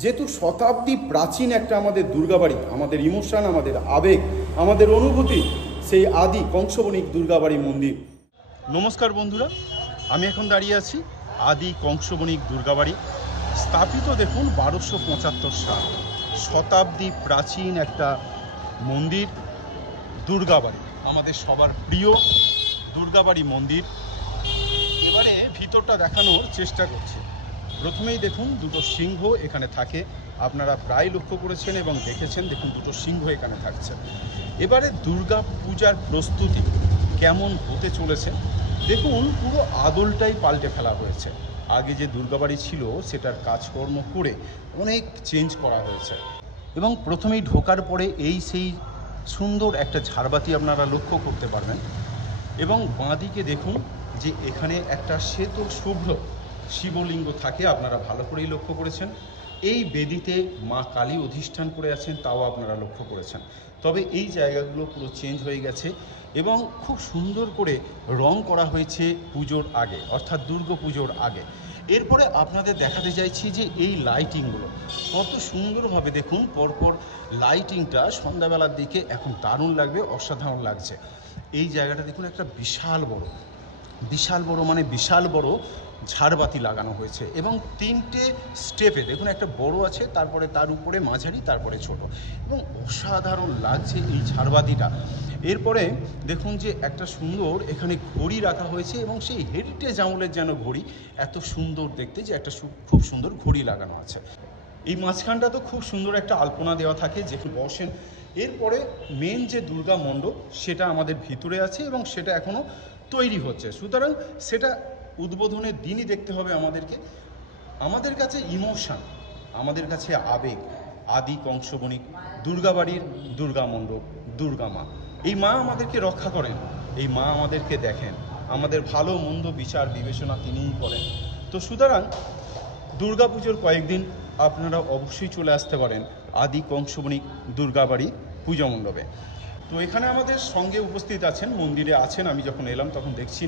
যেহেতু শতাব্দী প্রাচীন একটা আমাদের দুর্গাবাড়ি, আমাদের ইমোশন, আমাদের আবেগ, আমাদের অনুভূতি, সেই আদি কংসবণিক দুর্গাবাড়ি মন্দির। নমস্কার বন্ধুরা, আমি এখন দাঁড়িয়ে আছি আদি কংসবণিক দুর্গাবাড়ি। স্থাপিত দেখুন 1275 সাল, শতাব্দী প্রাচীন একটা মন্দির দুর্গাবাড়ি, আমাদের সবার প্রিয় দুর্গাবাড়ি মন্দির। এবারে ভিতরটা দেখানোর চেষ্টা করছি। প্রথমেই দেখুন দুটো সিংহ এখানে থাকে, আপনারা প্রায় লক্ষ্য করেছেন এবং দেখেছেন। দেখুন দুটো সিংহ এখানে থাকছে। এবারে দুর্গা পূজার প্রস্তুতি কেমন হতে চলেছে দেখুন, পুরো আদলটাই পাল্টে ফেলা হয়েছে। আগে যে দুর্গাবাড়ি ছিল সেটার কাজকর্ম করে অনেক চেঞ্জ করা হয়েছে। এবং প্রথমেই ঢোকার পরে সেই সুন্দর একটা ঝাড়বাতি আপনারা লক্ষ্য করতে পারবেন। এবং বাঁদিকে দেখুন যে এখানে একটা শ্বেত শুভ্র শিবলিঙ্গ থাকে, আপনারা ভালো করেই লক্ষ্য করেছেন। এই বেদিতে মা কালী অধিষ্ঠান করে আছেন, তাও আপনারা লক্ষ্য করেছেন। তবে এই জায়গাগুলো পুরো চেঞ্জ হয়ে গেছে এবং খুব সুন্দর করে রং করা হয়েছে পুজোর আগে, অর্থাৎ দুর্গা পুজোর আগে। এরপরে আপনাদের দেখাতে চাইছি যে এই লাইটিংগুলো কত সুন্দরভাবে দেখুন, পরপর লাইটিংটা সন্ধ্যাবেলার দিকে এখন দারুণ লাগবে, অসাধারণ লাগছে। এই জায়গাটা দেখুন একটা বিশাল বড় ঝাড়বাতি লাগানো হয়েছে এবং 3টে স্টেপে দেখুন, একটা বড় আছে, তারপরে তার উপরে মাঝারি, তারপরে ছোট, এবং অসাধারণ লাগছে এই ঝাড়বাতিটা। এরপরে দেখুন যে একটা সুন্দর এখানে ঘড়ি রাখা হয়েছে এবং সেই হেরিটেজ আমলের যেন ঘড়ি, এত সুন্দর দেখতে যে একটা খুব সুন্দর ঘড়ি লাগানো আছে। এই মাঝখানটা তো খুব সুন্দর একটা আলপনা দেওয়া থাকে যেখানে বসেন। এরপরে মেন যে দুর্গা মণ্ডপ সেটা আমাদের ভিতরে আছে এবং সেটা এখনও তৈরি হচ্ছে, সুতরাং সেটা উদ্বোধনের দিনই দেখতে হবে আমাদেরকে। আমাদের কাছে ইমোশন, আমাদের কাছে আবেগ, আদি কংসবণিক দুর্গাবাড়ির দুর্গা মণ্ডপ, দুর্গা মা। এই মা আমাদেরকে রক্ষা করেন, এই মা আমাদেরকে দেখেন, আমাদের ভালো মন্দ বিচার বিবেচনা তিনিই করেন। তো সুতরাং দুর্গাপুজোর কয়েকদিন আপনারা অবশ্যই চলে আসতে পারেন আদি কংসবণিক দুর্গাবাড়ি পুজো মণ্ডপে। তো এখানে আমাদের সঙ্গে উপস্থিত আছেন, মন্দিরে আছেন। আমি যখন এলাম তখন দেখছি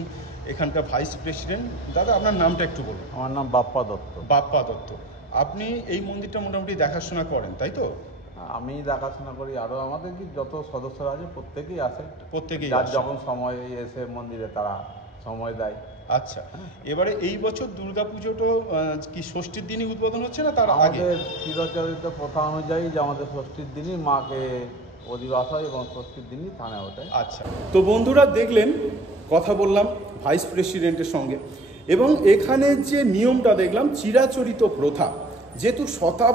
এখানকার ভাইস প্রেসিডেন্ট। দাদা, আপনার নামটা একটু বলুন। আমার নাম বাপ্পা দত্ত। বাপ্পা দত্ত, আপনি এই মন্দিরটা মোটামুটি দেখাশোনা করেন, তাই তো? আমি দেখাশোনা করি, আরও আমাদের কি যত সদস্যরা আছে প্রত্যেকেই আসে, প্রত্যেকেই যার যখন সময় এসে মন্দিরে তারা সময় দেয়। আচ্ছা, এবারে এই বছর দুর্গাপুজোটা কি ষষ্ঠীর দিনই উদ্বোধন হচ্ছে না তার আগে? আমাদের চিরাচরিত প্রথা অনুযায়ী যে আমাদের ষষ্ঠীর দিনই মাকে অধিবাস হয় এবং ষষ্ঠীর দিনই থানায় ওঠে। আচ্ছা, তো বন্ধুরা দেখলেন, কথা বললাম ভাইস প্রেসিডেন্টের সঙ্গে এবং এখানে যে নিয়মটা দেখলাম চিরাচরিত প্রথা, যেহেতু শতাব্দী